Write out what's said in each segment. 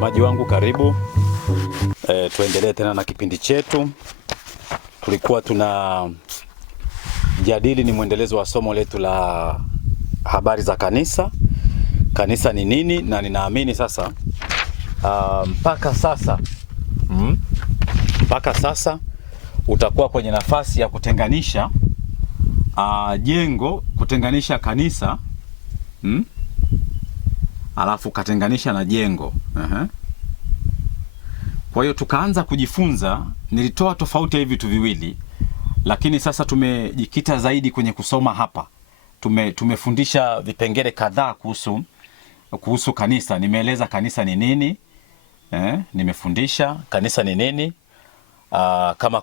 Mtazamaji wangu karibu, tuendelee tena na kipindi chetu. Tulikuwa tuna jadili, ni mwendelezo wa somo letu la habari za kanisa. Kanisa ni nini? Na ninaamini sasa mpaka sasa utakuwa kwenye nafasi ya kutenganisha jengo, kutenganisha kanisa, alafu katenganisha na jengo. Kwa hiyo tukaanza kujifunza, nilitoa tofauti ya hivi vitu viwili, lakini sasa tumejikita zaidi kwenye kusoma hapa. Tumefundisha vipengele kadhaa kuhusu kanisa. Nimeeleza kanisa ni nini, nimefundisha kanisa ni nini, kama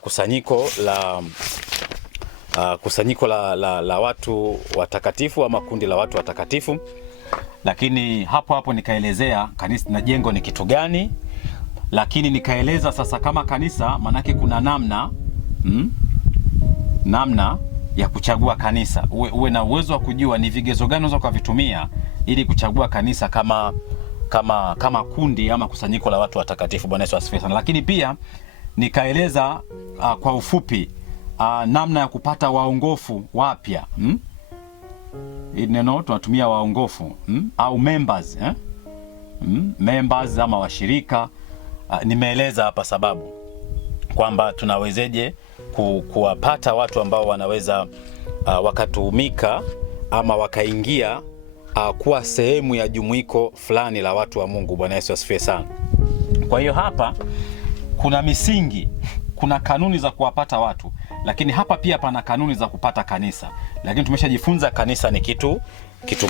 kusanyiko la watu watakatifu ama kundi la watu watakatifu. Lakini hapo nikaelezea kanisa na jengo ni kitu gani, lakini nikaeleza sasa kama kanisa manake kuna namna ya kuchagua kanisa. Uwe na uwezo wa kujua ni vigezo gani unaweza kuvitumia ili kuchagua kanisa kama kundi ama kusanyiko la watu watakatifu. Bwana Yesu asifiwe sana. Lakini pia nikaeleza kwa ufupi namna ya kupata waongofu wapya. Neno tunatumia waongofu au members, members ama washirika. Nimeeleza hapa sababu kwamba tunawezeje kuwapata watu ambao wanaweza wakatumika ama wakaingia kuwa sehemu ya jumuiko fulani la watu wa Mungu. Bwana Yesu asifiwe sana. Kwa hiyo hapa kuna misingi, kuna kanuni za kuwapata watu, lakini hapa pia pana kanuni za kupata kanisa. Lakini tumeshajifunza kanisa ni kitu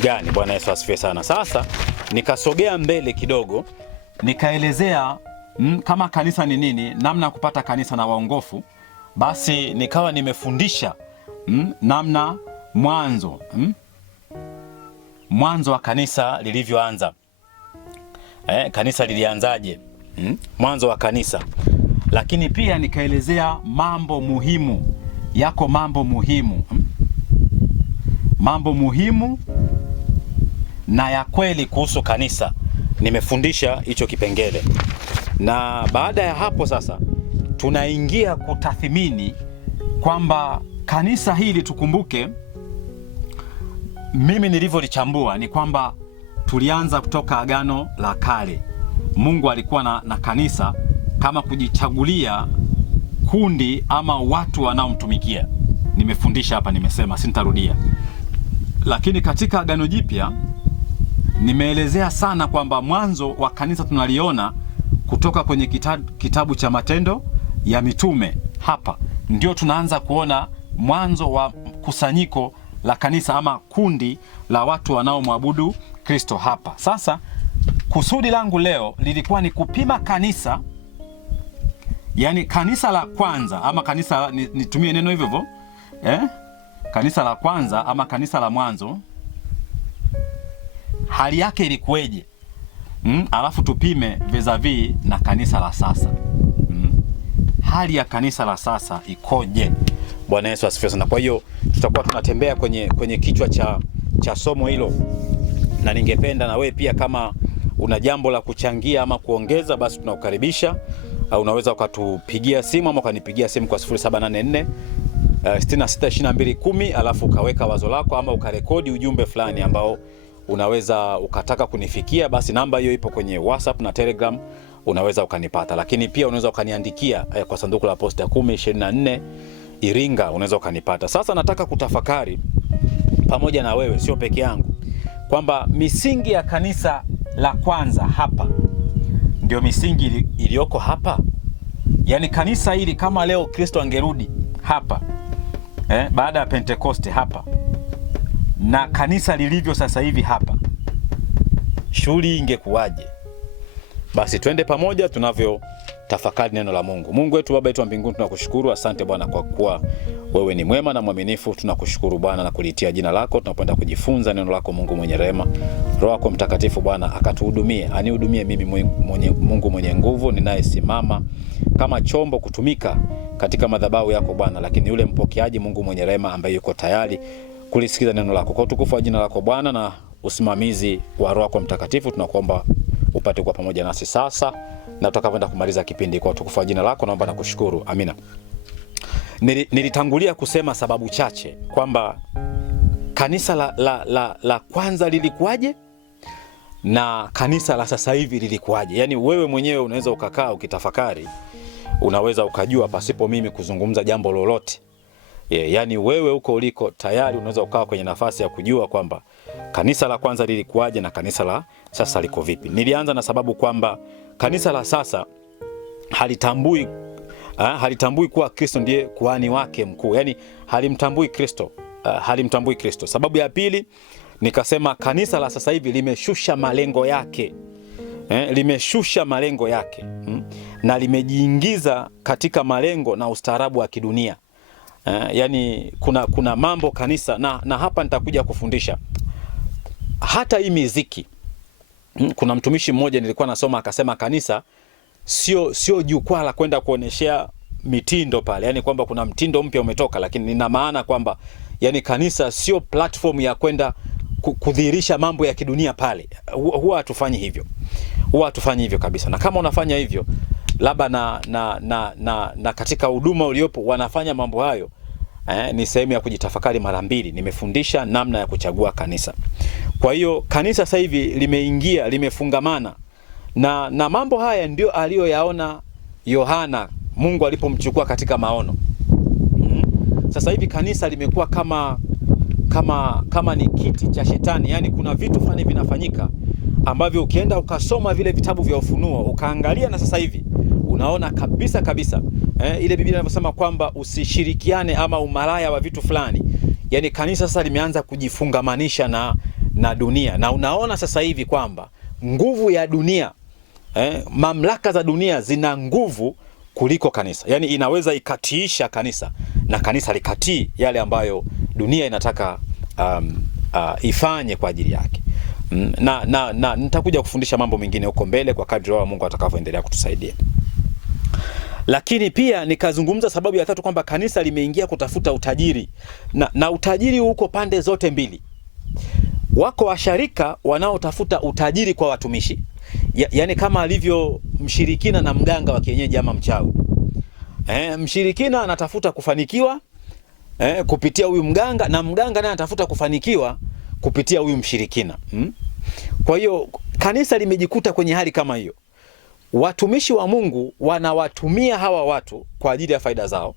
gani. Bwana Yesu asifiwe sana. Sasa nikasogea mbele kidogo, nikaelezea kama kanisa ni nini, namna ya kupata kanisa na waongofu. Basi nikawa nimefundisha namna mwanzo wa kanisa lilivyoanza. Kanisa lilianzaje? Mwanzo wa kanisa. Lakini pia nikaelezea mambo muhimu. Yako mambo muhimu na ya kweli kuhusu kanisa. Nimefundisha hicho kipengele. Na baada ya hapo sasa tunaingia kutathmini kwamba kanisa hili, tukumbuke mimi nilivyolichambua ni kwamba tulianza kutoka Agano la Kale. Mungu alikuwa na kanisa kama kujichagulia kundi ama watu wanaomtumikia. Nimefundisha hapa, nimesema sintarudia. Lakini katika Agano Jipya nimeelezea sana kwamba mwanzo wa kanisa tunaliona kutoka kwenye kitabu cha Matendo ya Mitume. Hapa ndio tunaanza kuona mwanzo wa kusanyiko la kanisa ama kundi la watu wanaomwabudu Kristo hapa. Sasa kusudi langu leo lilikuwa ni kupima kanisa, yani kanisa la kwanza ama kanisa, nitumie neno hivyo kanisa la kwanza ama kanisa la mwanzo, hali yake ilikuweje? Alafu tupime vis-a-vis na kanisa la sasa. Hali ya kanisa la sasa ikoje? Bwana Yesu asifiwe sana. Kwa hiyo tutakuwa tunatembea kwenye kichwa cha somo hilo, na ningependa na wewe pia kama una jambo la kuchangia ama kuongeza, basi tunakukaribisha. Unaweza ukatupigia simu ama ukanipigia simu kwa 0784 662210, alafu ukaweka wazo lako ama ukarekodi ujumbe fulani ambao unaweza ukataka kunifikia. Basi namba hiyo ipo kwenye WhatsApp na Telegram, unaweza ukanipata. Lakini pia unaweza ukaniandikia kwa sanduku la posta 1024 Iringa, unaweza ukanipata. Sasa nataka kutafakari pamoja na wewe, sio peke yangu, kwamba misingi ya kanisa la kwanza hapa ndio misingi iliyoko hapa. Yaani kanisa hili kama leo Kristo angerudi hapa baada ya Pentekoste hapa, na kanisa lilivyo sasa hivi hapa, shughuli ingekuwaje? Basi twende pamoja tunavyo tafakari neno la Mungu. Mungu wetu, Baba yetu wa mbinguni, tunakushukuru. Asante Bwana kwa kuwa wewe ni mwema na mwaminifu. Tunakushukuru Bwana na kulitia jina lako. Tunapenda kujifunza neno lako, Mungu mwenye rehema. Roho yako Mtakatifu Bwana akatuhudumie, anihudumie mimi Mungu mwenye nguvu, ninayesimama kama chombo kutumika katika madhabahu yako Bwana, lakini yule mpokeaji Mungu mwenye rehema ambaye yuko tayari kulisikiza neno lako. Kwa utukufu wa jina lako Bwana na usimamizi wa Roho yako Mtakatifu tunakuomba upate kuwa pamoja nasi sasa na tutakapoenda kumaliza kipindi. Kwa utukufu wa jina lako naomba na kushukuru. Amina. Nilitangulia kusema sababu chache kwamba kanisa la kwanza lilikuwaje na kanisa la sasa hivi lilikuwaje. Yaani wewe mwenyewe unaweza ukakaa ukitafakari, unaweza ukajua pasipo mimi kuzungumza jambo lolote. Yaani wewe huko uliko tayari unaweza ukawa kwenye nafasi ya kujua kwamba kanisa la kwanza lilikuwaje na kanisa la sasa liko vipi. Nilianza na sababu kwamba kanisa la sasa halitambui kuwa Kristo ndiye kuhani wake mkuu. Yaani halimtambui Kristo. Sababu ya pili nikasema kanisa la sasa hivi limeshusha malengo yake. Limeshusha malengo yake. Na limejiingiza katika malengo na ustaarabu wa kidunia. Yani kuna mambo kanisa na hapa nitakuja kufundisha hata hii muziki. Kuna mtumishi mmoja nilikuwa nasoma akasema kanisa sio jukwaa la kwenda kuoneshea mitindo pale, yani kwamba kuna mtindo mpya umetoka, lakini nina maana kwamba yani kanisa sio platform ya kwenda kudhihirisha mambo ya kidunia pale. Huwa hatufanyi hivyo kabisa. Na kama unafanya hivyo labda na katika huduma uliopo wanafanya mambo hayo, ni sehemu ya kujitafakari mara mbili. Nimefundisha namna ya kuchagua kanisa. Kwa hiyo kanisa sasa hivi limeingia, limefungamana na mambo haya ndio aliyoyaona Yohana Mungu alipomchukua katika maono. Sasa hivi kanisa limekuwa kama ni kiti cha shetani. Yani kuna vitu fulani vinafanyika ambavyo ukienda ukasoma vile vitabu vya Ufunuo ukaangalia na sasa hivi unaona kabisa ile Biblia inavyosema kwamba usishirikiane ama umalaya wa vitu fulani. Yani kanisa sasa limeanza kujifungamanisha na dunia, na unaona sasa hivi kwamba nguvu ya dunia, mamlaka za dunia zina nguvu kuliko kanisa. Yani inaweza ikatiisha kanisa na kanisa likatii yale ambayo dunia inataka ifanye kwa ajili yake. Na nitakuja kufundisha mambo mengine huko mbele kwa kadri Roho wa Mungu atakavyoendelea kutusaidia. Lakini pia nikazungumza sababu ya tatu kwamba kanisa limeingia kutafuta utajiri. Na utajiri huko pande zote mbili. Wako washarika wanaotafuta utajiri kwa watumishi. Yani kama alivyo mshirikina na mganga wa kienyeji ama mchawi. Mshirikina anatafuta kufanikiwa kupitia huyu mganga, na mganga naye anatafuta kufanikiwa kupitia huyu mshirikina. Kwa hiyo kanisa limejikuta kwenye hali kama hiyo. Watumishi wa Mungu wanawatumia hawa watu kwa ajili ya faida zao,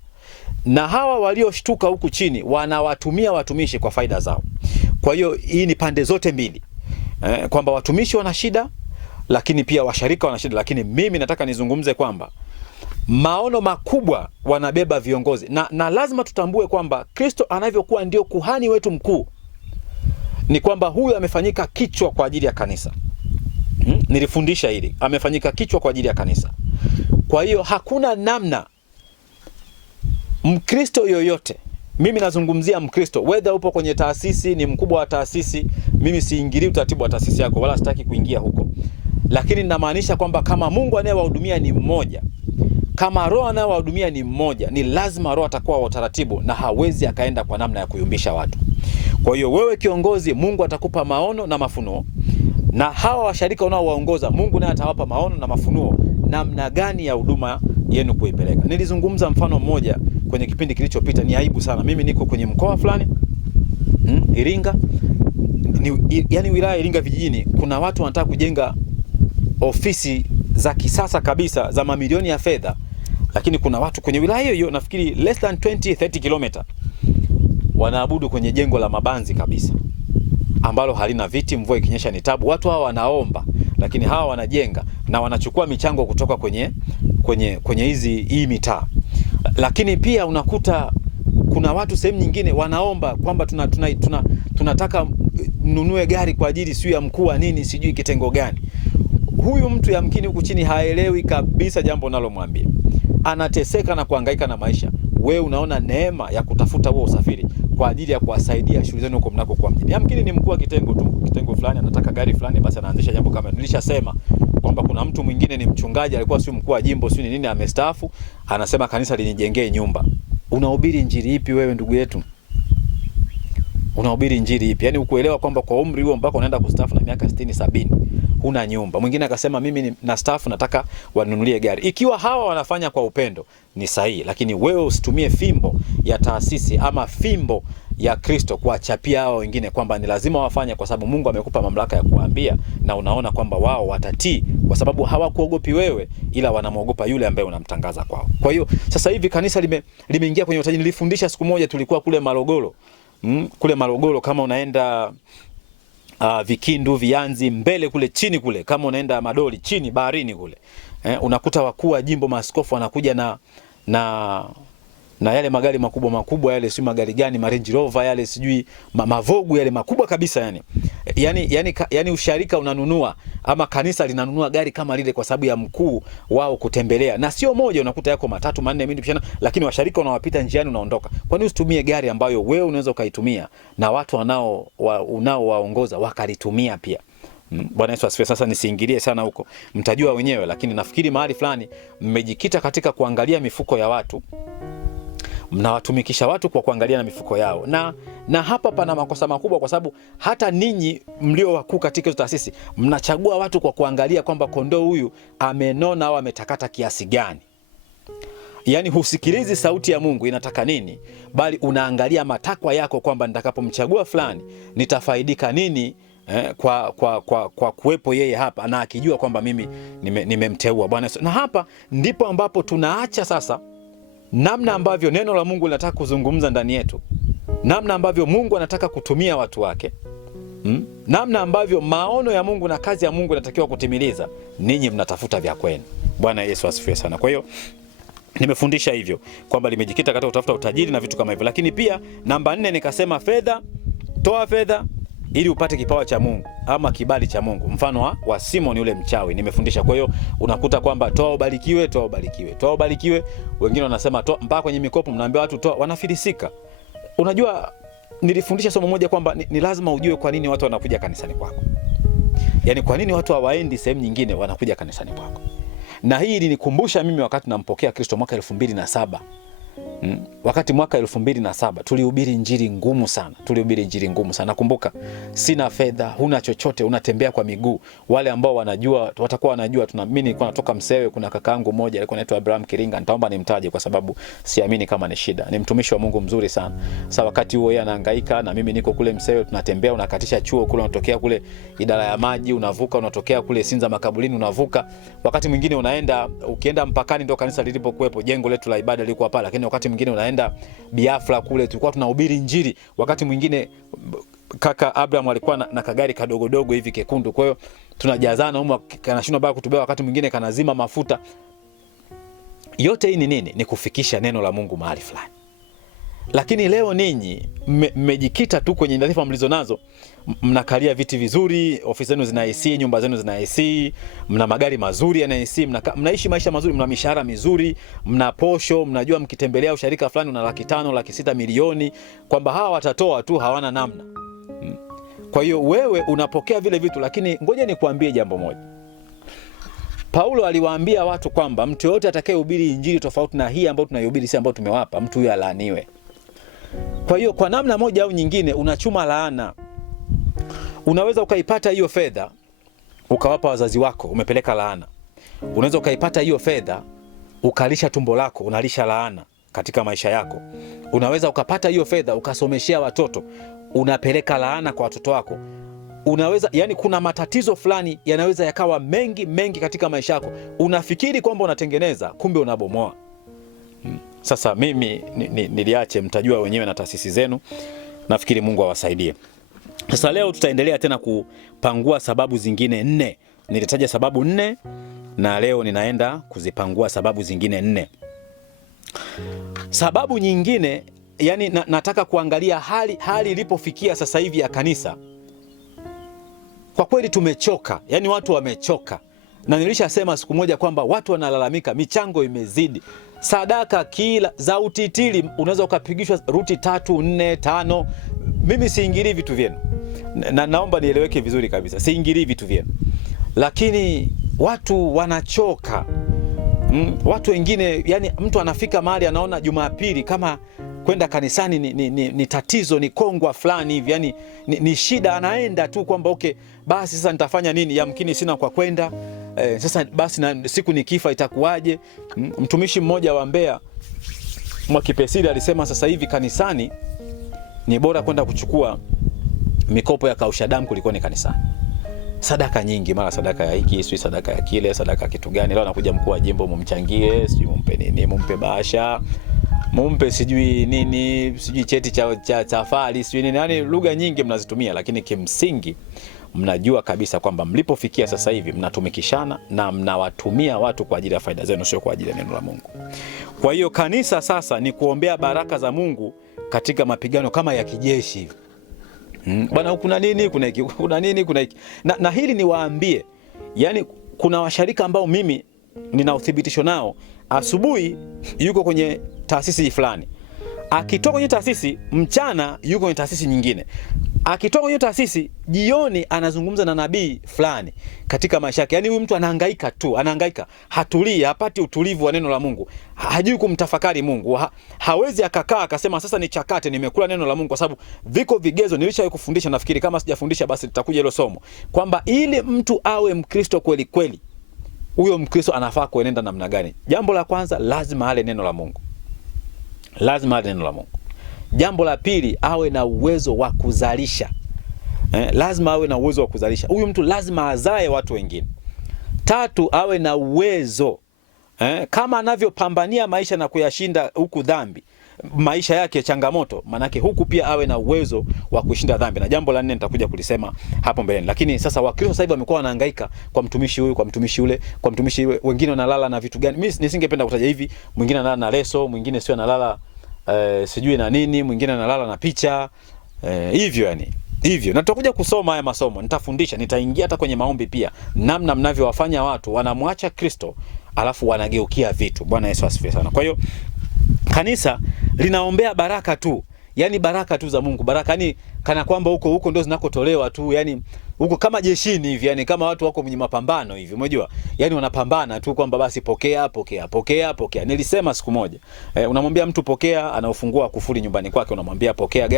na hawa walioshtuka huku chini wanawatumia watumishi kwa faida zao. Kwa hiyo hii ni pande zote mbili, kwamba watumishi wana shida, lakini pia washarika wana shida. Lakini mimi nataka nizungumze kwamba maono makubwa wanabeba viongozi, na lazima tutambue kwamba Kristo anavyokuwa ndio kuhani wetu mkuu, ni kwamba huyu amefanyika kichwa kwa ajili ya kanisa. Nilifundisha hili, amefanyika kichwa kwa ajili ya kanisa. Kwa hiyo hakuna namna Mkristo yoyote, mimi nazungumzia Mkristo, whether upo kwenye taasisi, ni mkubwa wa taasisi, mimi siingilii utaratibu wa taasisi yako wala sitaki kuingia huko. Lakini ninamaanisha kwamba kama Mungu anayewahudumia ni mmoja, kama Roho anayewahudumia ni mmoja, ni lazima Roho atakuwa wa utaratibu na hawezi akaenda kwa namna ya kuyumbisha watu. Kwa hiyo wewe kiongozi, Mungu atakupa maono na mafunuo, na hawa washarika unaowaongoza Mungu naye atawapa maono na mafunuo namna gani ya huduma yenu kuipeleka. Nilizungumza mfano mmoja kwenye kipindi kilichopita, ni aibu sana. Mimi niko kwenye mkoa fulani, Iringa, yani wilaya Iringa vijijini, kuna watu wanataka kujenga ofisi za kisasa kabisa za mamilioni ya fedha, lakini kuna watu kwenye wilaya hiyo nafikiri less than 20-30 km wanaabudu kwenye jengo la mabanzi kabisa ambalo halina viti, mvua ikinyesha ni tabu. Watu hawa wanaomba, lakini hawa wanajenga na wanachukua michango kutoka kwenye hii mitaa. Lakini pia unakuta kuna watu sehemu nyingine wanaomba kwamba tunataka nunue gari kwa ajili sio ya mkuu wa nini sijui kitengo gani. Huyu mtu yamkini huku chini haelewi kabisa jambo unalomwambia. Anateseka na kuhangaika na maisha. Wewe unaona neema ya kutafuta huo usafiri kwa ajili ya kuwasaidia shughuli zenu huko mnako kwa mjini. Yamkini ni mkuu wa kitengo fulani anataka gari fulani, basi anaanzisha jambo kama nilishasema kwamba kuna mtu mwingine ni mchungaji, alikuwa sio mkuu wa jimbo sio nini, amestaafu, anasema kanisa linijengee nyumba. Unahubiri injili ipi wewe ndugu yetu? Unahubiri injili ipi? Yaani ukuelewa kwamba kwa umri huo mpaka unaenda kustaafu na miaka 60 70 huna nyumba. Mwingine akasema mimi na staff nataka wanunulie gari. Ikiwa hawa wanafanya kwa upendo ni sahihi, lakini wewe usitumie fimbo ya taasisi ama fimbo ya Kristo kuwachapia hao wengine kwamba ni lazima wafanye, kwa sababu Mungu amekupa mamlaka ya kuambia, na unaona kwamba wao watatii kwa sababu hawakuogopi wewe, ila wanamwogopa yule ambaye unamtangaza kwao. Kwa hiyo sasa hivi kanisa limeingia kwenye utajiri. Nilifundisha siku moja, tulikuwa kule Morogoro. Kule Morogoro kama unaenda Vikindu, Vianzi, mbele kule chini kule, kama unaenda Madoli chini baharini kule, unakuta wakuu wa jimbo, maaskofu wanakuja na yale magari makubwa yale, si magari gani, Range Rover yale, sijui Mavogu yale makubwa kabisa yani usharika unanunua ama kanisa linanunua gari kama lile kwa sababu ya mkuu wao kutembelea, na sio moja, unakuta yako 3 4 mimi pishana, lakini washarika unawapita njiani unaondoka. Kwa nini usitumie gari ambayo wewe unaweza ukaitumia na watu unaowaongoza wakalitumia pia? Bwana Yesu asifiwe. Sasa nisiingilie sana huko, mtajua wenyewe, lakini nafikiri mahali fulani mmejikita katika kuangalia mifuko ya watu, mnawatumikisha watu kwa kuangalia na mifuko yao, na hapa pana makosa makubwa, kwa sababu hata ninyi mlio wakuu katika hizo taasisi mnachagua watu kwa kuangalia kwamba kondoo huyu amenona au ametakata kiasi gani. Yani husikilizi sauti ya Mungu inataka nini, bali unaangalia matakwa yako kwamba nitakapomchagua fulani nitafaidika nini kwa kuwepo yeye hapa, na akijua kwamba mimi nimemteua Bwana. Na hapa ndipo ambapo tunaacha sasa namna ambavyo neno la Mungu linataka kuzungumza ndani yetu, namna ambavyo Mungu anataka kutumia watu wake, namna ambavyo maono ya Mungu na kazi ya Mungu inatakiwa kutimiliza. Ninyi mnatafuta vya kwenu. Bwana Yesu asifiwe sana. Kwa hiyo nimefundisha hivyo kwamba limejikita katika kutafuta utajiri na vitu kama hivyo. Lakini pia namba 4 nikasema fedha, toa fedha ili upate kipawa cha Mungu ama kibali cha Mungu, mfano wa Simon yule mchawi nimefundisha. Kwa hiyo unakuta kwamba toa ubarikiwe, toa ubarikiwe, toa ubarikiwe. Wengine wanasema toa, mpaka kwenye mikopo mnaambia watu toa, wanafilisika. Unajua, nilifundisha somo moja kwamba ni lazima ujue kwa nini watu wanakuja kanisani kwako. Yaani kwa nini watu hawaendi sehemu nyingine, wanakuja kanisani kwako. Na hii ilinikumbusha mimi wakati nampokea Kristo mwaka 2007. Wakati mwaka 2007 tulihubiri injili ngumu sana. Nakumbuka sina fedha, huna chochote, unatembea kwa miguu. Wale ambao wanajua watakuwa wanajua, mimi nilikuwa natoka Msewe, kuna kakaangu mmoja alikuwa anaitwa Abraham Kiringa, nitaomba nimtaje kwa sababu siamini kama ni shida. Ni mtumishi wa Mungu mzuri sana. Sasa wakati huo yeye anahangaika na mimi niko kule Msewe, tunatembea, unakatisha chuo kule, unatokea kule idara ya maji, unavuka, unatokea kule Sinza Makabulini, unavuka. Wakati mwingine ukienda mpakani ndio kanisa lilipokuwepo, jengo letu la ibada lilikuwa pale. Lakini wakati mwingine unaenda Biafra kule, tulikuwa tunahubiri injili. Wakati mwingine kaka Abraham alikuwa na kagari kadogo hivi kekundu, kwa hiyo tunajazana huko, kanashindwa baba kutubeba, wakati mwingine kanazima mafuta. Yote hii ni nini? Ni kufikisha neno la Mungu mahali fulani. Lakini leo ninyi mmejikita tu kwenye nyadhifa mlizonazo, mnakalia viti vizuri, ofisi zenu zina AC, nyumba zenu zina AC, mna magari mazuri yana AC, mnaishi maisha mazuri, mna mishahara mizuri, mna posho, mnajua mkitembelea usharika fulani una 500,000, 600,000, milioni, kwamba hawa watatoa tu, hawana namna. Kwa hiyo wewe unapokea vile vitu, lakini ngoja nikuambie jambo moja. Paulo aliwaambia watu kwamba mtu yote atakayehubiri injili tofauti na hii ambayo tunaihubiri sisi ambao tumewapa, mtu huyo alaaniwe. Kwa hiyo kwa namna moja au nyingine unachuma laana. Unaweza ukaipata hiyo fedha ukawapa wazazi wako, umepeleka laana. Unaweza ukaipata hiyo fedha ukalisha tumbo lako, unalisha laana katika maisha yako. Unaweza ukapata hiyo fedha ukasomeshea watoto, unapeleka laana kwa watoto wako. Unaweza, yani kuna matatizo fulani yanaweza yakawa mengi katika maisha yako. Unafikiri kwamba unatengeneza, kumbe unabomoa. Sasa mimi niliache, mtajua wenyewe na taasisi zenu. Nafikiri Mungu awasaidie. Sasa leo tutaendelea tena kupangua sababu zingine 4. Nilitaja sababu 4 na leo ninaenda kuzipangua sababu zingine 4. Sababu nyingine, yani nataka kuangalia hali ilipofikia sasa hivi ya kanisa. Kwa kweli tumechoka, yani watu wamechoka. Na nilishasema siku moja kwamba watu wanalalamika, michango imezidi. Sadaka kila za utitili unaweza ukapigishwa ruti 3, 4, 5. Mimi siingilii vitu vyenu. Naomba nieleweke vizuri kabisa. Siingilii vitu vyenu. Lakini watu wanachoka. Watu wengine, yani mtu anafika mahali anaona Jumapili kwenda kanisani ni tatizo, ni kongwa fulani hivi, yani ni shida. Anaenda tu kwamba okay, basi sasa nitafanya nini, yamkini sina kwa kwenda, sasa basi na siku nikifa itakuwaje? Mtumishi mmoja wa Mbeya Mwakipesili alisema sasa hivi kanisani ni bora kwenda kuchukua mikopo ya kausha damu kuliko ni kanisani. Sadaka nyingi, mara sadaka ya hiki, sio sadaka ya kile, sadaka kitu gani, leo anakuja mkuu wa jimbo mumchangie, sijui mumpe nini, mumpe bahasha, mumpe sijui nini, sijui cheti cha safari, sijui nini. Yani lugha nyingi mnazitumia, lakini kimsingi mnajua kabisa kwamba mlipofikia sasa hivi mnatumikishana na mnawatumia watu kwa ajili ya faida zenu, sio kwa ajili ya neno la Mungu. Kwa hiyo kanisa sasa ni kuombea baraka za Mungu katika mapigano kama ya kijeshi hivi. Bwana kuna nini, kuna hiki, kuna nini, kuna hiki. Na hili niwaambie, yani kuna washarika ambao mimi nina uthibitisho nao, asubuhi yuko kwenye taasisi fulani, akitoka kwenye taasisi mchana yuko kwenye taasisi nyingine, akitoka kwenye taasisi jioni anazungumza na nabii fulani katika maisha yake. Yani huyu mtu anahangaika tu, anahangaika, hatulii, hapati utulivu wa neno la Mungu, hajui kumtafakari Mungu, hawezi akakaa akasema sasa nichakate, nimekula neno la Mungu, kwa sababu viko vigezo nilishawahi kufundisha, nafikiri kama sijafundisha basi litakuja hilo somo, kwamba ili mtu awe Mkristo kweli kweli, huyo Mkristo anafaa kuenenda namna gani? Jambo la kwanza, lazima ale neno la Mungu. Lazima ale neno la Mungu. Jambo la pili, awe na uwezo wa kuzalisha. Lazima awe na uwezo wa kuzalisha. Huyu mtu lazima azae watu wengine. Tatu, awe na uwezo kama anavyopambania maisha na kuyashinda huku dhambi, maisha yake changamoto, manake huku pia awe na uwezo wa kushinda dhambi. Na jambo la nne nitakuja kulisema hapo mbeleni. Lakini sasa Wakristo sasa hivi wamekuwa wanahangaika kwa mtumishi huyu, kwa mtumishi ule, kwa mtumishi yule. Wengine wanalala na vitu gani? Mimi nisingependa kutaja hivi. Mwingine analala na leso, mwingine sio analala sijui na nini, mwingine analala na picha hivyo, yani hivyo. Na tutakuja kusoma haya masomo, nitafundisha, nitaingia hata kwenye maombi pia, namna mnavyowafanya watu wanamwacha Kristo alafu wanageukia vitu. Bwana Yesu asifiwe sana. Kwa hiyo kanisa linaombea baraka tu, yani baraka tu za Mungu, baraka yani kana kwamba huko ndio zinakotolewa tu, yani huko kama jeshini hivi, yani kama watu wako kwenye mapambano hivi, unajua, yani wanapambana tu kwamba basi pokea pokea pokea pokea. Nilisema siku moja, unamwambia mtu pokea, anaufungua kufuli nyumbani kwake, unamwambia pokea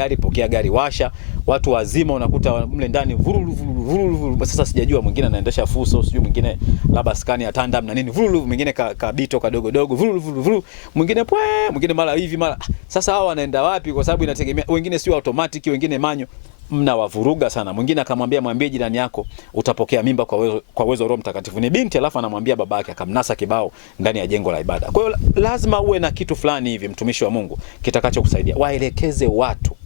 gari washa, watu wazima unakuta mle ndani vururu. Sasa sijajua, mwingine anaendesha fuso, sijui mwingine labda skani ya tandem na nini, vururu, mwingine kabito kadogo dogo, vururu, mwingine mwingine mara hivi mara. Sasa hao wanaenda wapi? Kwa sababu inategemea, wengine sio automatic, wengine manyo, mnawavuruga sana. Mwingine akamwambia mwambie jirani yako utapokea mimba kwa uwezo wa Roho Mtakatifu, ni binti, alafu anamwambia babake, akamnasa kibao ndani ya jengo la ibada. Kwa hiyo lazima uwe na kitu fulani hivi, mtumishi wa Mungu, kitakachokusaidia. Waelekeze watu,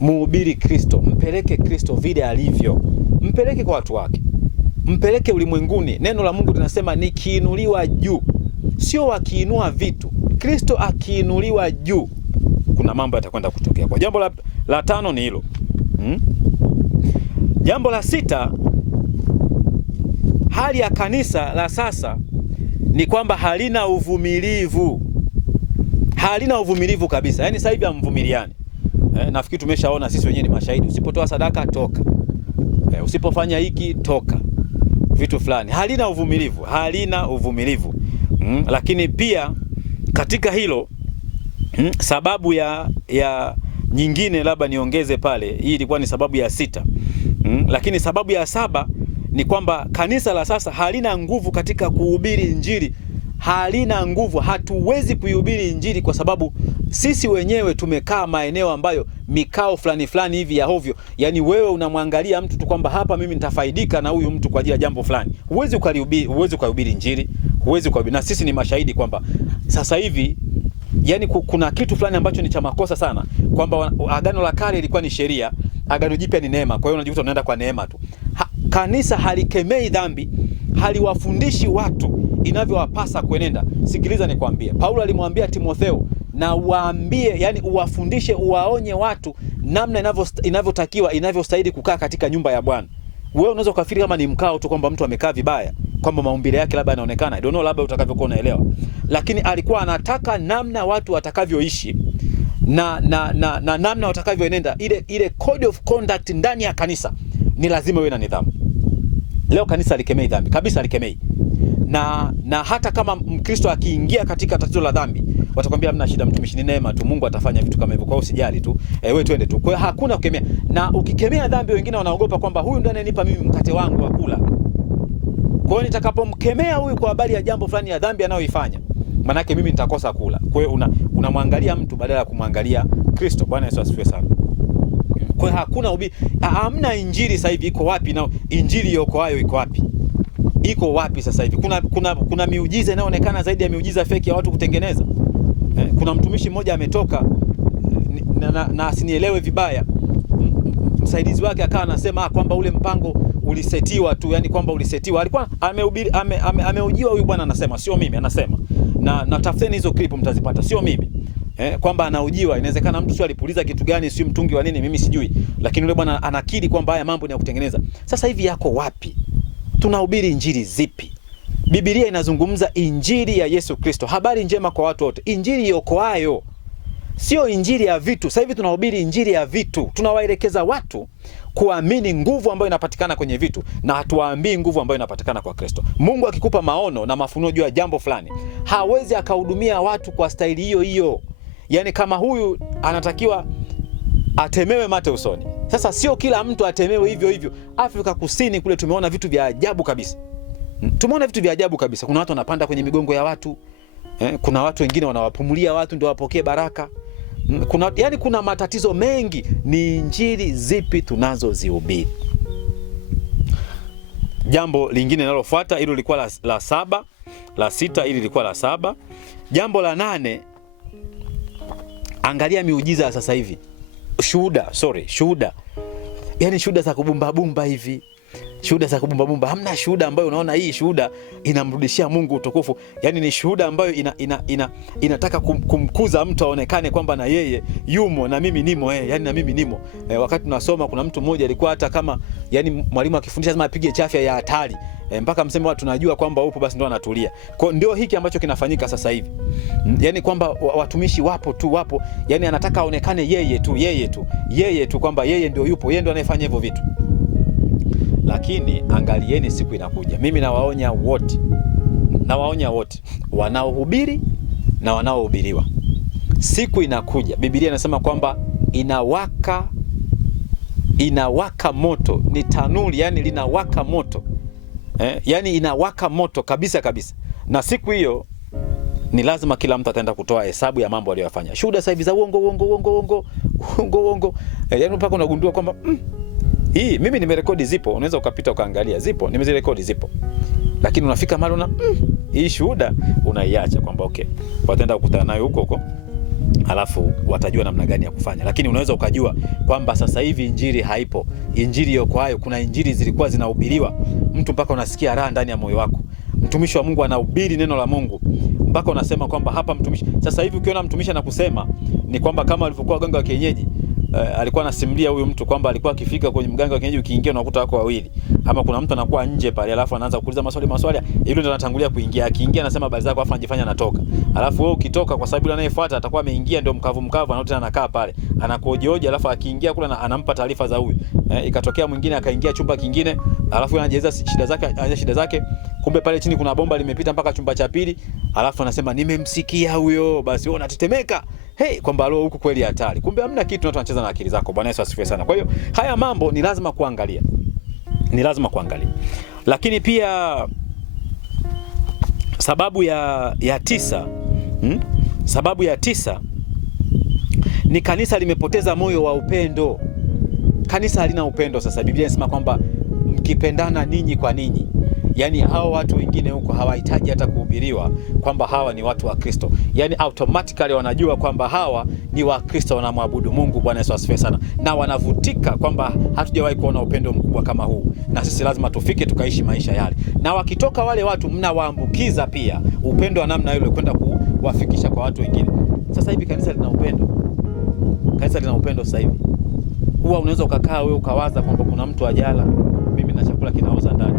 muhubiri Kristo, mpeleke Kristo vile alivyo, mpeleke kwa watu wake, mpeleke ulimwenguni. Neno la Mungu linasema nikiinuliwa juu, sio wakiinua vitu. Kristo akiinuliwa juu, kuna mambo yatakwenda kutokea. Kwa jambo la tano ni hilo. Jambo la sita, hali ya kanisa la sasa ni kwamba halina uvumilivu. Halina uvumilivu kabisa. Yaani sasa hivi hamvumiliani. Nafikiri tumeshaona sisi wenyewe, ni mashahidi. Usipotoa sadaka toka. Usipofanya hiki toka. Vitu fulani. Halina uvumilivu, halina uvumilivu. Lakini pia katika hilo, sababu ya nyingine labda niongeze pale, hii ilikuwa ni sababu ya 6. Lakini sababu ya 7 ni kwamba kanisa la sasa halina nguvu katika kuhubiri Injili. Halina nguvu, hatuwezi kuihubiri Injili kwa sababu sisi wenyewe tumekaa maeneo ambayo mikao fulani hivi ya hovyo. Yani wewe unamwangalia mtu tu kwamba hapa mimi nitafaidika na huyu mtu kwa ajili ya jambo fulani. Huwezi kuhubiri Injili, huwezi kuhubiri. Na sisi ni mashahidi kwamba sasa hivi, yani kuna kitu fulani ambacho ni cha makosa sana, kwamba Agano la Kale ilikuwa ni sheria, Agano Jipya ni neema. Kwa hiyo unajikuta unaenda kwa neema tu. Kanisa halikemei dhambi, haliwafundishi watu inavyowapasa kuenenda. Sikiliza nikwambie, Paulo alimwambia Timotheo, na waambie, yani uwafundishe, uwaonye watu namna inavyotakiwa, inavyostahili kukaa katika nyumba ya Bwana. Wewe unaweza kufikiri kama ni mkao tu, kwamba mtu amekaa vibaya, kwamba maumbile yake labda yanaonekana, I don't know, labda utakavyokuwa unaelewa. Lakini alikuwa anataka namna watu watakavyoishi na namna watakavyoenenda, ile code of conduct ndani ya kanisa ni lazima iwe na nidhamu. Leo kanisa halikemei dhambi kabisa, halikemei. Na hata kama Mkristo akiingia katika tatizo la dhambi, watakwambia hamna shida mtumishi, ni neema tu, Mungu atafanya vitu kama hivyo, kwa hiyo usijali tu, wewe twende tu. Kwa hiyo hakuna kukemea, na ukikemea dhambi wengine wanaogopa kwamba huyu ndiye ananipa mimi mkate wangu wa kula. Kwa hiyo nitakapomkemea huyu kwa habari ya jambo fulani ya dhambi anayoifanya, maana yake mimi nitakosa kula. Kwa hiyo unamwangalia mtu badala ya kumwangalia Kristo. Bwana Yesu asifiwe sana. Kwa hiyo hamna injili sasa hivi. Iko wapi na injili iokoayo iko wapi? Iko wapi sasa hivi? Kuna miujiza inayoonekana zaidi ya miujiza feki ya watu kutengeneza. Kuna mtumishi mmoja ametoka na asinielewe vibaya, msaidizi wake akawa anasema kwamba ule mpango ulisetiwa tu, yani kwamba ulisetiwa. Alikuwa ameujiwa huyu bwana, anasema sio mimi, anasema na tafuteni hizo clip mtazipata, sio mimi. Kwamba anaujiwa, inawezekana mtu sio alipuliza kitu gani, sio mtungi wa nini, mimi sijui, lakini yule bwana anakiri kwamba haya mambo ni ya kutengeneza. Sasa hivi yako wapi? Tunahubiri injili zipi? Biblia inazungumza injili ya Yesu Kristo, habari njema kwa watu wote, injili iokoayo, sio injili ya vitu. Sasa hivi tunahubiri injili ya vitu, tunawaelekeza watu kuamini nguvu ambayo inapatikana kwenye vitu, na hatuwaambii nguvu ambayo inapatikana kwa Kristo. Mungu akikupa maono na mafunuo juu ya jambo fulani, hawezi akahudumia watu kwa staili hiyo hiyo. Yani kama huyu anatakiwa atemewe mate usoni, sasa sio kila mtu atemewe hivyo hivyo. Afrika Kusini kule tumeona vitu vya ajabu kabisa. Tumeona vitu vya ajabu kabisa. Kuna watu wanapanda kwenye migongo ya watu. Kuna watu wengine wanawapumulia watu ndio wapokee baraka. Kuna matatizo mengi. Ni injili zipi tunazozihubiri? Jambo lingine linalofuata, hilo lilikuwa la 7, la 6, hili lilikuwa la 7. Jambo la 8, angalia miujiza sasa hivi. Shuhuda. Yani shuhuda za kubumba bumba hivi. Shuhuda za kubumba bumba. Hamna shuhuda ambayo unaona hii shuhuda inamrudishia Mungu utukufu. Yani ni shuhuda ambayo inataka kumkuza mtu aonekane kwamba na yeye yumo na mimi nimo, yani na mimi nimo. Wakati tunasoma kuna mtu mmoja alikuwa hata kama yani mwalimu akifundisha lazima apige chafya ya hatari. Mpaka mseme watu tunajua kwamba upo, basi ndio anatulia. Kwa ndio hiki ambacho kinafanyika sasa hivi. Yani kwamba watumishi wapo, yani anataka aonekane yeye tu kwamba yeye ndio yupo, yeye ndio anayefanya hivyo vitu. Lakini angalieni, siku inakuja. Mimi nawaonya wote wanaohubiri na wanaohubiriwa. Siku inakuja, Biblia inasema kwamba inawaka moto, ni tanuri, yani linawaka moto. Yani inawaka moto kabisa. Na siku hiyo ni lazima kila mtu ataenda kutoa hesabu ya mambo aliyofanya. Shuhuda sasa hivi za uongo. Yani mpaka unagundua kwamba hii mimi nimerekodi, zipo, unaweza ukapita ukaangalia, zipo, nimezirekodi, zipo. Lakini unafika mahali hii shuhuda unaiacha kwamba okay, wataenda kukutana nayo huko, alafu watajua namna gani ya kufanya. Lakini unaweza ukajua kwamba sasa hivi injili haipo, injili iokoayo. Kuna injili zilikuwa zinahubiriwa mtu mpaka unasikia raha ndani ya moyo wako. Mtumishi wa Mungu anahubiri neno la Mungu mpaka unasema kwamba hapa mtumishi. Sasa hivi ukiona mtumishi anakusema ni kwamba kama alivyokuwa waganga wa kienyeji. Alikuwa anasimulia huyu mtu kwamba alikuwa akifika kwenye mganga wa kienyeji, ukiingia unakuta wako wawili, ama kuna mtu anakuwa nje pale, alafu anaanza kuuliza maswali, yule ndo anatangulia kuingia. Akiingia anasema habari zako, alafu anajifanya anatoka. Alafu wewe ukitoka, kwa sababu yule anayefuata atakuwa ameingia ndio mkavu, anarudi tena anakaa pale, anakuojoja, alafu akiingia kule anampa taarifa za huyu. Ikatokea mwingine akaingia chumba kingine, alafu anajeleza shida zake, kumbe pale chini kuna bomba limepita mpaka chumba cha pili, alafu anasema nimemsikia huyo. Basi wewe unatetemeka, kwamba leo huku kweli hatari. Kumbe hamna kitu, watu wanacheza na akili zako. Bwana Yesu asifiwe sana. Kwa hiyo haya mambo ni lazima kuangalia. Lakini pia sababu ya 9, sababu ya 9 ni kanisa limepoteza moyo wa upendo. Kanisa halina upendo sasa. Biblia inasema kwamba mkipendana ninyi kwa ninyi. Yani hao watu wengine huko hawahitaji hata kuhubiriwa kwamba hawa ni watu wa Kristo. Yani automatically wanajua kwamba hawa ni wa Kristo, wanamwabudu Mungu. Bwana Yesu asifiwe sana. Na wanavutika kwamba hatujawahi kuona upendo mkubwa kama huu, na sisi lazima tufike tukaishi maisha yale. Na wakitoka wale watu, mnawaambukiza pia upendo wa namna ile kwenda kuwafikisha kwa watu wengine. Sasa hivi kanisa lina upendo. Kanisa lina upendo sasa hivi. Huwa unaweza ukakaa wewe ukawaza kwamba kuna mtu ajala, mimi na chakula kinaoza ndani.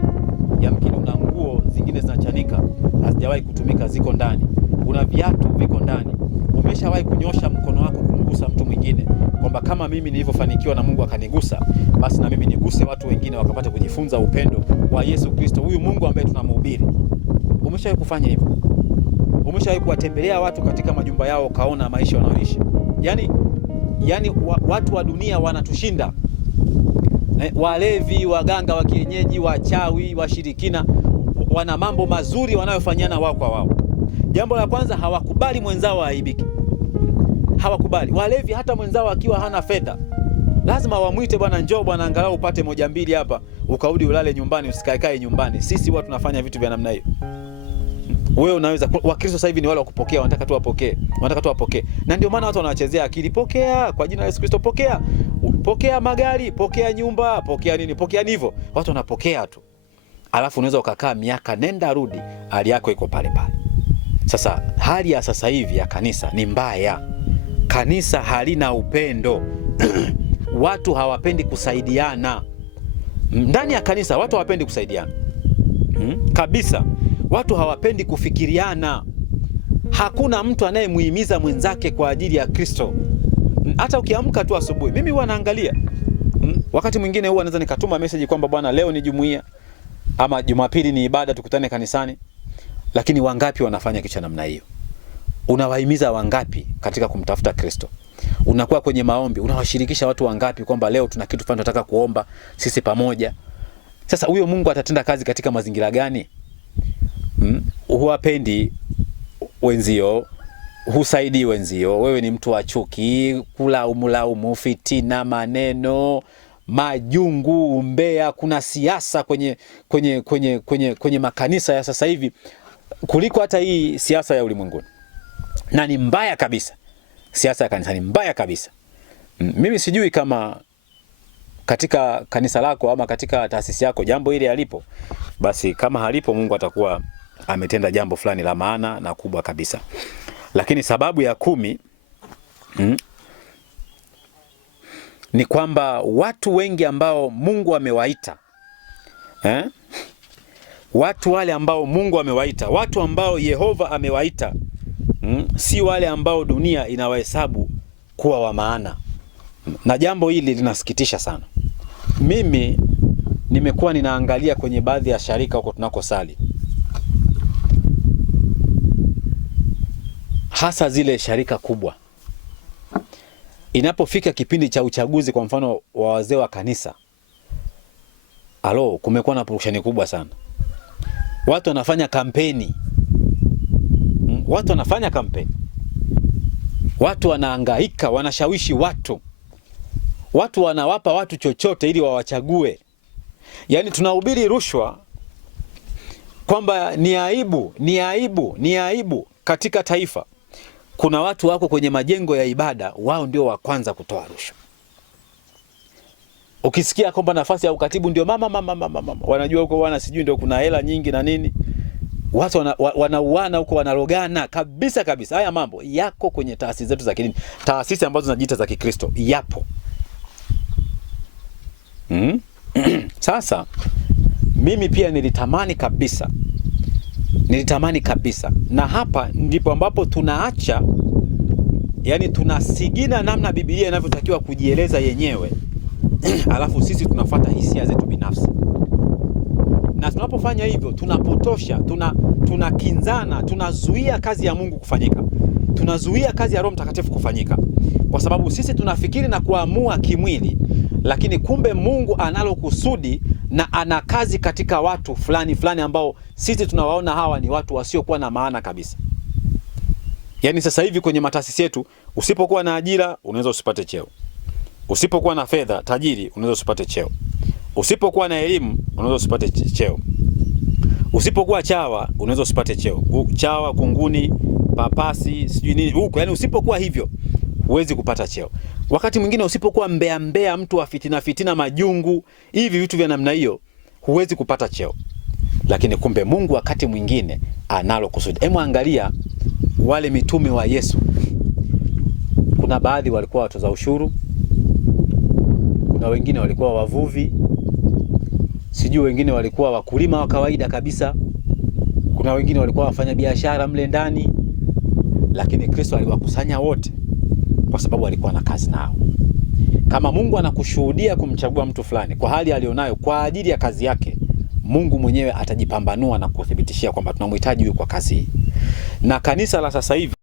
Yamkini una nguo zingine zinachanika, hazijawahi kutumika, ziko ndani. Una viatu viko ndani. Umeshawahi kunyosha mkono wako kumgusa mtu mwingine, kwamba kama mimi nilivyofanikiwa na Mungu akanigusa, basi na mimi niguse watu wengine wakapata kujifunza upendo wa Yesu Kristo, huyu Mungu ambaye tunamhubiri. Umeshawahi kufanya hivyo? Umeshawahi kuwatembelea watu katika majumba yao kaona maisha wanayoishi? Yani watu wa dunia wanatushinda. Walevi, waganga wa kienyeji, wachawi, washirikina wana mambo mazuri wanayofanyana wao kwa wao. Jambo la kwanza, hawakubali mwenzao aibike. Hawakubali. Walevi hata mwenzao akiwa hana fedha lazima wamuite, bwana njoo bwana, angalau upate moja mbili hapa, ukarudi ulale nyumbani, usikaekae nyumbani. Sisi watu tunafanya vitu vya namna hiyo. Wewe unaweza, Wakristo sasa hivi ni wale wa kupokea, wanataka tu wapokee, wanataka tu wapokee. Na ndio maana watu wanawachezea akili. Pokea kwa jina la Yesu Kristo, pokea. Pokea magari, pokea nyumba, pokea nini, pokea hivyo. Watu wanapokea tu. Alafu unaweza ukakaa miaka nenda rudi, hali yako iko pale pale. Sasa hali ya sasa hivi ya kanisa ni mbaya. Kanisa halina upendo. Watu hawapendi kusaidiana. Ndani ya kanisa watu hawapendi kusaidiana. Kabisa. Watu hawapendi kufikiriana. Hakuna mtu anayemuhimiza mwenzake kwa ajili ya Kristo. Hata ukiamka tu asubuhi, mimi huwa naangalia. Wakati mwingine huwa naweza nikatuma message kwamba bwana leo ni jumuiya ama Jumapili ni ibada, tukutane kanisani. Lakini wangapi wanafanya kitu namna hiyo? Unawahimiza wangapi katika kumtafuta Kristo? Unakuwa kwenye maombi, unawashirikisha watu wangapi kwamba leo tuna kitu fulani tunataka kuomba sisi pamoja? Sasa huyo Mungu atatenda kazi katika mazingira gani? Huwapendi wenzio, husaidii wenzio, wewe ni mtu wa chuki, kulaumu, fitina, maneno, majungu, umbea. Kuna siasa kwenye makanisa ya sasa hivi kuliko hata hii siasa ya ulimwenguni. Na ni mbaya kabisa. Siasa ya kanisa ni mbaya kabisa. Mimi sijui kama katika kanisa lako ama katika taasisi yako jambo hili halipo. Basi kama halipo, Mungu atakuwa ametenda jambo fulani la maana na kubwa kabisa. Lakini sababu ya 10 ni kwamba watu wengi ambao Mungu amewaita, watu wale ambao Mungu amewaita, watu ambao Yehova amewaita, si wale ambao dunia inawahesabu kuwa wa maana. Na jambo hili linasikitisha sana. Mimi nimekuwa ninaangalia kwenye baadhi ya sharika huko tunakosali, hasa zile sharika kubwa. Inapofika kipindi cha uchaguzi, kwa mfano wa wazee wa kanisa, kumekuwa na purukushani kubwa sana. Watu wanafanya kampeni. Watu wanahangaika, wanashawishi watu. Watu wanawapa watu chochote ili wawachague. Yaani tunahubiri rushwa kwamba ni aibu katika taifa. Kuna watu wako kwenye majengo ya ibada, wao ndio wa kwanza kutoa rushwa. Ukisikia kwamba nafasi ya ukatibu ndio mama, wanajua huko wana sijui ndio kuna hela nyingi na nini. Watu wanauana huko, wanarogana kabisa. Haya mambo yako kwenye taasisi zetu za kidini, taasisi ambazo zinajiita za Kikristo, yapo. Sasa mimi pia nilitamani kabisa, na hapa ndipo ambapo tunaacha, yani tunasigina namna Biblia inavyotakiwa kujieleza yenyewe, alafu sisi tunafuata hisia zetu binafsi. Na tunapofanya hivyo tunapotosha, tunakinzana, tunazuia kazi ya Mungu kufanyika. Tunazuia kazi ya Roho Mtakatifu kufanyika. Kwa sababu sisi tunafikiri na kuamua kimwili, lakini kumbe Mungu analo kusudi na ana kazi katika watu fulani ambao sisi tunawaona hawa ni watu wasiokuwa na maana kabisa. Yaani sasa hivi kwenye mataasisi yetu, usipokuwa na ajira unaweza usipate cheo. Usipokuwa na fedha tajiri unaweza usipate cheo. Usipokuwa na elimu unaweza usipate cheo. Usipokuwa chawa unaweza usipate cheo. Chawa, kunguni, papasi, sijui nini huko. Yaani usipokuwa hivyo huwezi kupata cheo. Wakati mwingine usipokuwa mbea mtu wa fitina, majungu, hivi vitu vya namna hiyo, huwezi kupata cheo. Lakini kumbe Mungu wakati mwingine analo kusudi. Hebu angalia wale mitume wa Yesu. Kuna baadhi walikuwa watoza ushuru, kuna wengine walikuwa wavuvi, sijui wengine walikuwa wakulima wa kawaida kabisa, kuna wengine walikuwa wafanya biashara mle ndani. Lakini Kristo aliwakusanya wote kwa sababu alikuwa na kazi nao. Kama Mungu anakushuhudia kumchagua mtu fulani kwa hali alionayo kwa ajili ya kazi yake, Mungu mwenyewe atajipambanua na kuthibitishia kwamba tunamhitaji huyu kwa kazi hii. na kanisa la sasa hivi